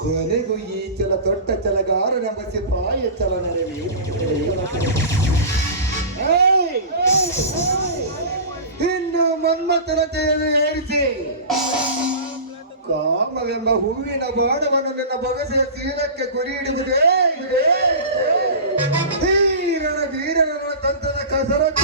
ಕೊನೆಗೂ ಈ ಚಲ ತೊಟ್ಟ ಚಲಗಾರನೆಂಬ ಸಿಪಾಯ ಚಲನವೇ ಇನ್ನು ಮನ್ಮಥನತೆಯನ್ನು ಏರಿಸಿ ಕಾಮವೆಂಬ ಹೂವಿನ ಬಾಣವನ್ನು ನಿನ್ನ ಬೊಗಸೆಯ ತೀರಕ್ಕೆ ಗುರಿ ಹಿಡಿದುದೇ ಧೀರನ ವೀರನ ತಂತ್ರದ ಕಸರತ್ತ.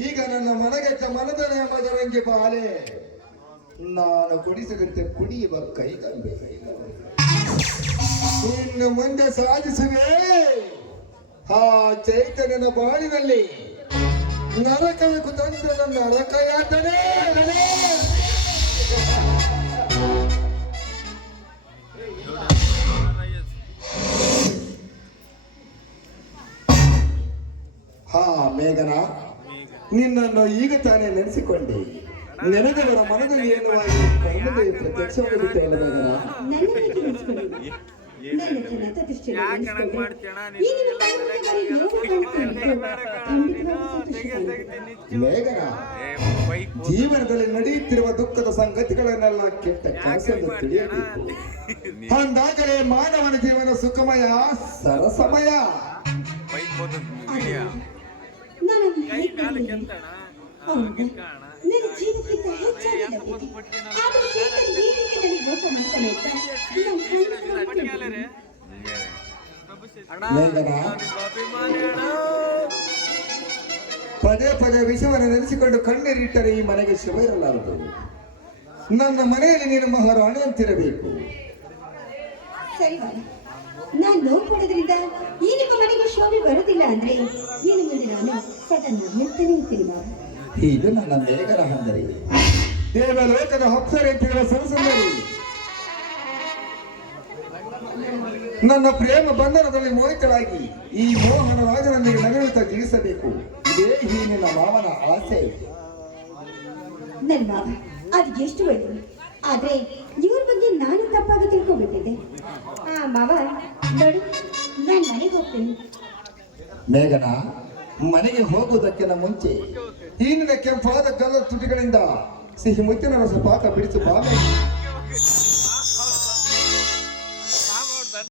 ಈಗ ನನ್ನ ಮನಗೆಟ್ಟ ಮನದನೆ ಎಂಬುದರಂಗೆ ಬಾಲೆ ನಾನು ಕುಡಿಸದಂತೆ ಕುಡಿಯುವ ಕೈಗಂಬೆ. ಇನ್ನು ಮುಂದೆ ಸಾಧಿಸುವೆ ಆ ಚೈತನ್ಯನ ಬಾಳಿನಲ್ಲಿ ನರಕವೇ ಕುತಂತ್ರದ ನರಕಯಾತನೆ. ಹಾ ಮೇಘನ, ನಿನ್ನನ್ನು ಈಗ ತಾನೇ ನೆನೆಸಿಕೊಂಡೆ. ನೆನೆದವರ ಮನದಲ್ಲಿ ಏನುವಾಗಿ ಪ್ರತ್ಯಕ್ಷವಾಗಿರುತ್ತೇವಲ್ಲ ಮೇಘನ, ಜೀವನದಲ್ಲಿ ನಡೆಯುತ್ತಿರುವ ದುಃಖದ ಸಂಗತಿಗಳನ್ನೆಲ್ಲ ಕೆಟ್ಟ ಕನಸನ್ನು ತಿಳಿಯಬೇಕು. ಅಂದಾಗಲೇ ಮಾನವನ ಜೀವನ ಸುಖಮಯ ಸರಸಮಯ. ಪದೇ ಪದೇ ವಿಷಯವನ್ನು ನೆನೆಸಿಕೊಂಡು ಕಣ್ಣೀರಿಟ್ಟರೆ ಈ ಮನೆಗೆ ಶುಭ ಇರಲಾರದು. ನನ್ನ ಮನೆಯಲ್ಲಿ ನೀನು ಮಹಾರಾಣಿ ಅಂತಿರಬೇಕು. ನಾನು ನೋಡ್ಕೊಡೋದ್ರಿಂದ ಈ ನಿಮ್ಮ ಮನೆಗೆ ಶೋಭೆ ಬರುವುದಿಲ್ಲ ಅಂದ್ರೆ ಏನು ಮುಂದೆ ನಾನು ಸದಾ ನಮ್ಮಂತಾನೆ ಇರ್ತೀನಿ. ಇದು ನನ್ನ ಮೇಘನ ಹಂದರಿ, ದೇವಲೋಕದ ಅಪ್ಸರೆ ಅಂತಿರುವ ಸರಸುಂದರಿ. ನನ್ನ ಪ್ರೇಮ ಬಂಧನದಲ್ಲಿ ಮೋಹಿತರಾಗಿ ಈ ಮೋಹನ ರಾಜನೊಂದಿಗೆ ನಗರುತ್ತಾ ಜೀವಿಸಬೇಕು. ಇದೇ ಈ ನಿನ್ನ ಮಾವನ ಆಸೆ. ನನ್ನ ಮಾವ ಅದು ಎಷ್ಟು ಒಳ್ಳೆಯದು, ಆದ್ರೆ ಇವ್ರ ಬಗ್ಗೆ ನಾನು ತಪ್ಪಾಗಿ ತಿಳ್ಕೊಂಡ್ಬಿಟ್ಟಿದ್ದೆ. ಮಾವ ನೋಡಿ, ನಾನು ಮನೆಗೆ ಹೋಗ್ತೇನೆ. ಮೇಘನ, ಮನೆಗೆ ಹೋಗುವುದಕ್ಕಿಂತ ಮುಂಚೆ ಈ ನಿನ್ನ ಕೆಂಪಾದ ಗಲ್ಲದ ತುಟಿಗಳಿಂದ ಸಿಹಿ ಮುತ್ತಿನ ರಸ ಪಾಕ ಬಿಡಿಸು ಬಾಮೆ.